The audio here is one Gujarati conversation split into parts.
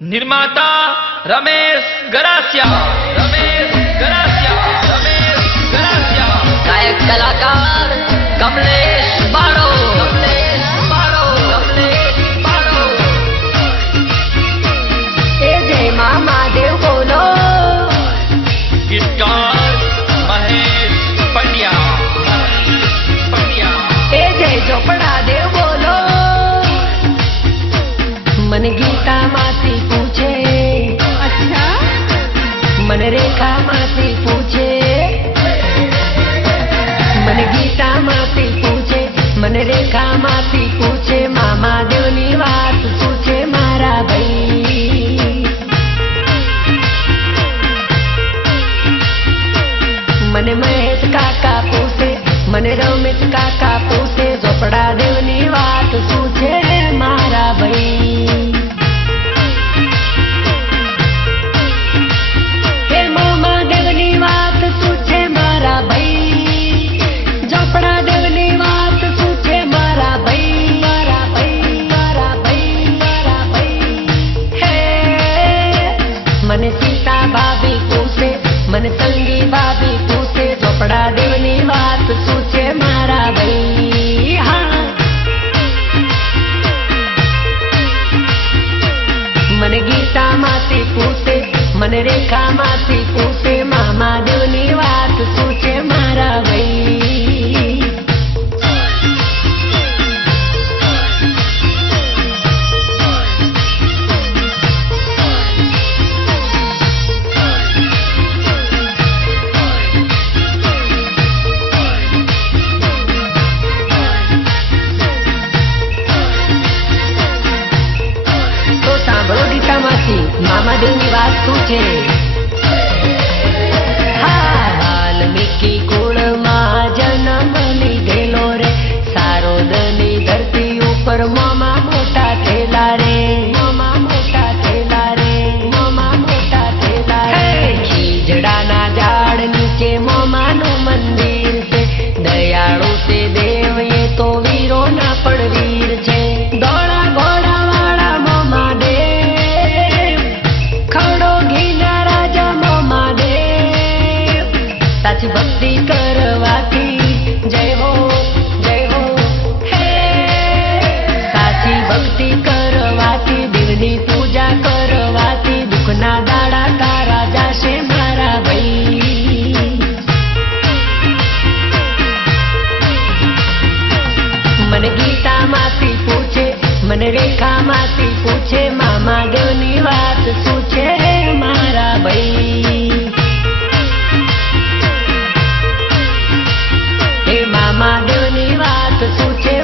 નિર્માતા રમેશ ગરાસિયા રમેશ ગરાસિયા રમેશ ગરાસિયા ગાયક કલાકાર Kamlesh my manera en but I want મને ગીતામાંથી પૂછે, મને રેખા રેખામાંથી પૂછે મા માધવની વાત પૂછે મારા ભાઈ. એ મા માધવની વાત પૂછે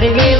Gotta be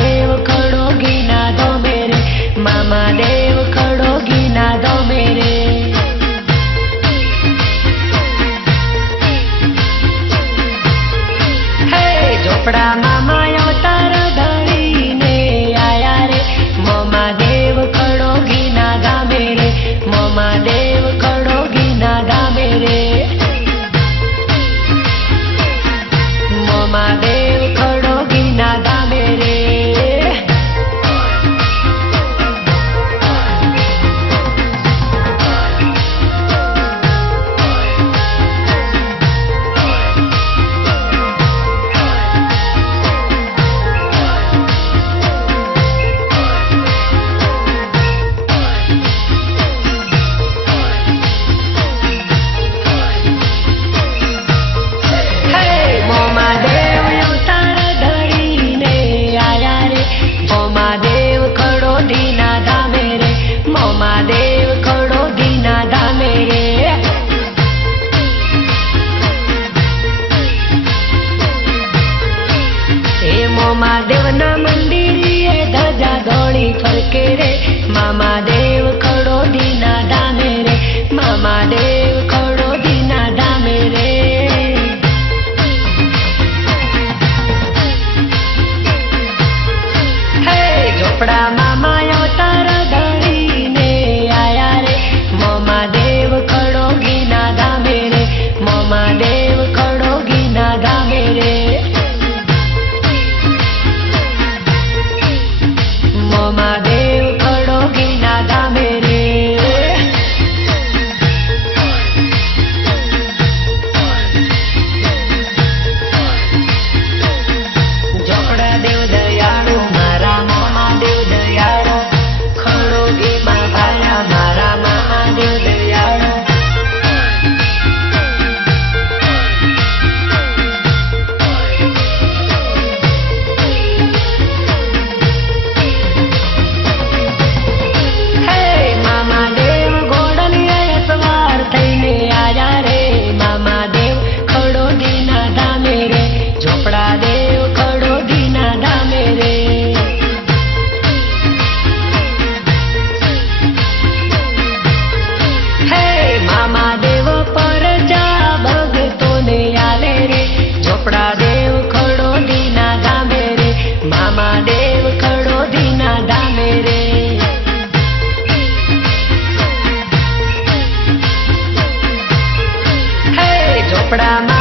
હે ઝોપડા कपड़ा